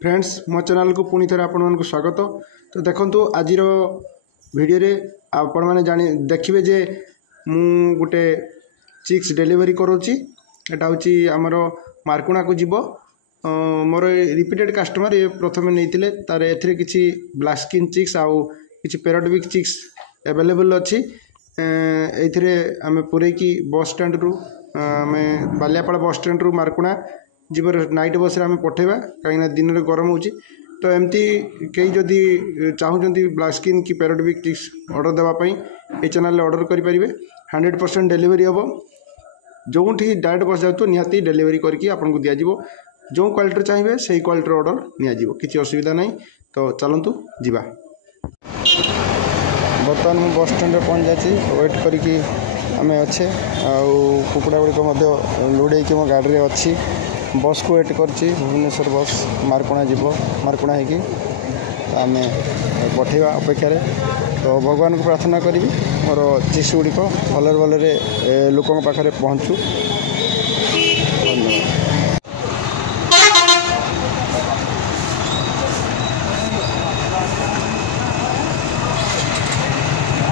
Friends मो channel को पुणी थे आपण स्वागत। तो देखो आज वीडियो रे आपण मैंने जानी देखिए जे मु गोटे चिक्स डेलीवरी करोची। एटा हूँ आमर मार्कुणा को जीव मोर रिपीटेड कस्टमर ये प्रथम नहीं तार ए किसी ब्लैक स्किन चिक्स आउ कि पैराडोबिक चिक्स एवेलेबल अच्छी। ये आम पूरे की बस स्टैंड रु आम बालियापाड़ बस स्टैंड रु मार्कुणा जीवर नाइट बस आम पठेबा कहीं दिन में गरम होची। तो एमती कई जदि चाहूँगी ब्लैक स्किन कि पैराडोबिक चिक्स ऑर्डर देवाई ये चैनल ऑर्डर करेंगे। 100% डेलीवरी हम जो डायरेक्ट बस जाऊ निहाती डेलीवरी करके आपको दिज्व। जो क्वालिटी चाहिए से क्वालिटी ऑर्डर निज्व किसी असुविधा नहीं। तो चलतु जीवा। बर्तमान मुझे बस स्टैंड पहुँच जाती वेट करी आम अच्छे कुकुड़ा गुड़िक लुड़े मो गाड़ी में अच्छी बस को वेट कर भुवनेश्वर बस मार्कुणा जीव मार्कुणा होगी आम पठेवा अपेक्षा। तो भगवान को प्रार्थना करी मोर चिक्स गुड़िक भलरे भलरे लोकों पाखे पहुँचू